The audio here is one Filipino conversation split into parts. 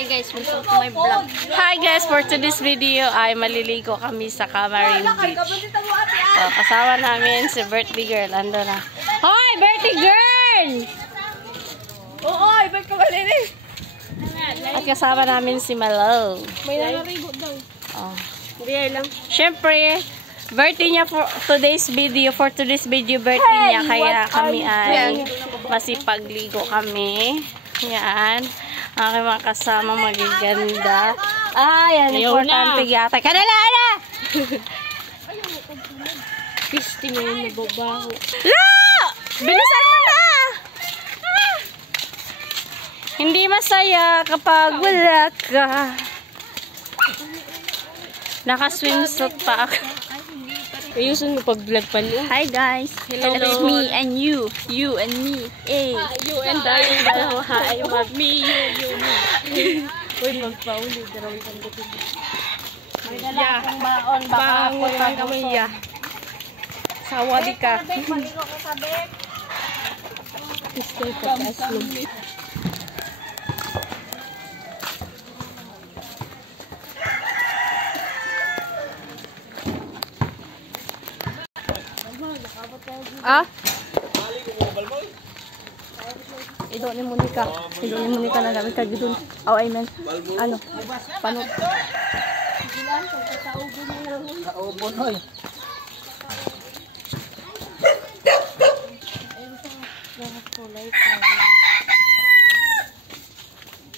Hi guys, welcome to my vlog. Hi guys, for today's video ay maliligo kami sa Camarine Beach. So, kasama namin si birthday girl. Ando na. Hoy, birthday girl! Oo, ibig ka malinis. At kasama namin si Malo. May nalarigo daw. Oh. Hindi lang. Siyempre, birthday niya for today's video. For today's video, birthday niya. Kaya kami ay masipagligo kami. Yan. Aking mga kasama magiganda. Yan. Importante yata. Kanala na! Pisti mo yung nababaho. La! Bilisan mo na! Hindi masaya kapag wala ka. Naka-swimsuit pa ako. Ayusin mo pag-vlog pa niyo. Hi guys. Hello. It's me and you. You and me. Eh. You and I. Hi, mag me, you, me. Uy, magpauli. Darawin kang gabi. May dala akong baon. Baka ako Bangon kami, ya. Sawa di ka. Maligo ko sa bed. Pisti pa sa aslum. Ah? Ido ni Monica. Ido ni Monica na gamit ka gidun. Oh, amen. Ano? Paano? Sa ubon hoy.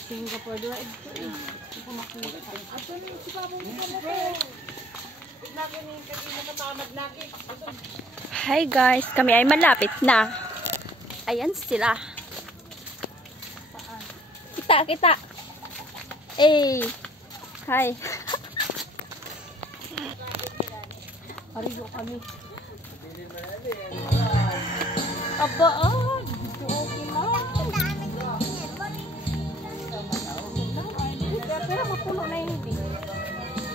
Singapore do ay. Hi guys, kami ay malapit na. Ayan sila. Kita. Eh. Hi. Arigo kami. Aba, okay na. Pero mapuno na yun.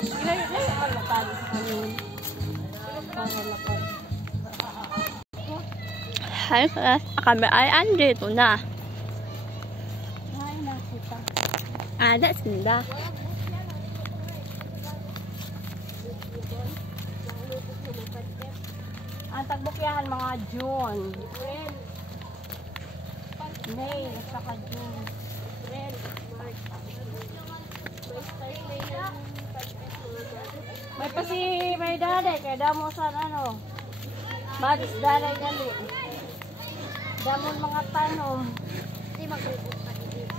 Ilayo ang lapan sa kanil. Para lapan. Hi guys, kami ay andito na. Ay, nakita. Ada sila. Ang tagbukyahan mga June. May, saka June. May pa si may daday, kaya damo sa ano. Badis daday gali. Damon mga tanom. Di magrigot pa dito.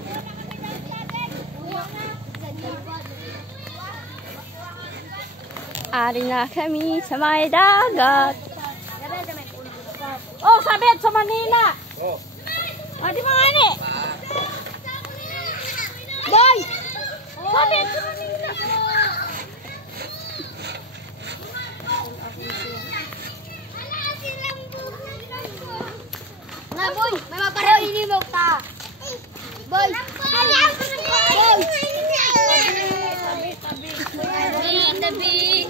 Ari na kami sa may dagat. Oh, sabit sa Manila. Oh. Di mga ni. Boy. Sabit sa Manila. Na boy, may maparaw ini mo ta. Boy. Boy. Tabi.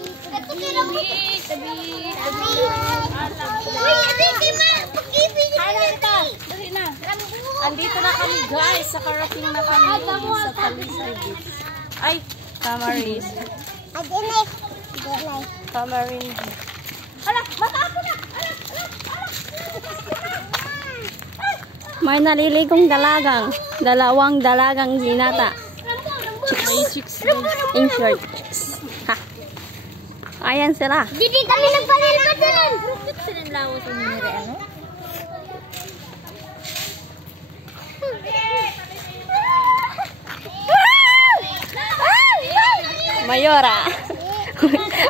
Andito na kami guys, sa karating na kami sa Talisay Beach. Ay, Camarine. Camarine Beach. Ala, mata ako na. May naliligong dalagang. Dalawang dalagang ginata. Chicks. In short. Ha. Ayan sila. Didi kami nagpalilipad din. Sinin lawas ang nire, ano? Mayora.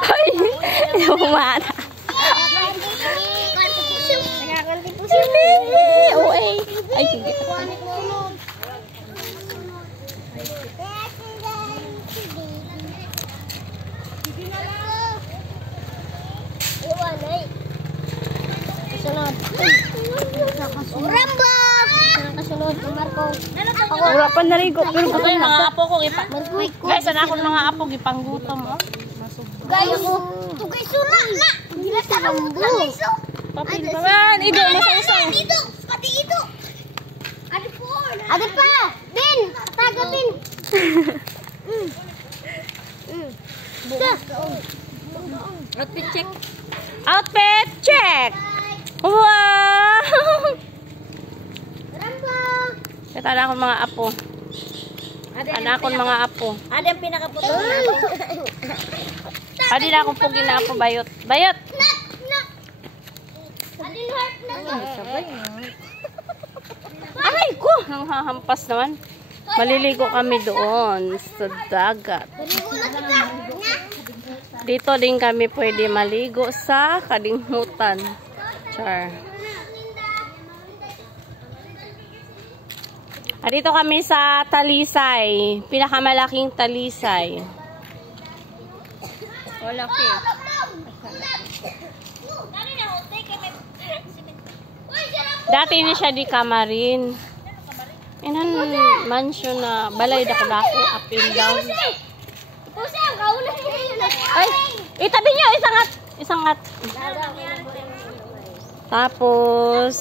Ay, umata. Ay, sige. Kasunod. Rambo! Kasunod, Marco. Wala pa narigo. Pero Ito yung mga apo ko. Guys, Marco. sana akong mga apo gipanggutom. Guys, tugay sula na. Dila sa Rambo. Papil pa man. Ido, nasa-usang. Ito, pati ito. Ado pa. Bin, tagapin. Outfit check. Outfit check! Wow! Ito na akong mga apo. Ana akong mga apo. Ada yung pinakaputo. Adi na akong pugi na apo, bayot. Bayot! Aray ko! Nanghahampas naman. Maliligo kami doon sa dagat. Dito din kami pwede maligo sa kadinghutan. Char. Dito kami sa Talisay. Pinakamalaking Talisay. Wala ko. Dati ni siya di Kamarin. Inan mansion na balay dako-dako up and down. Ay, itabi niyo isangat. Tapos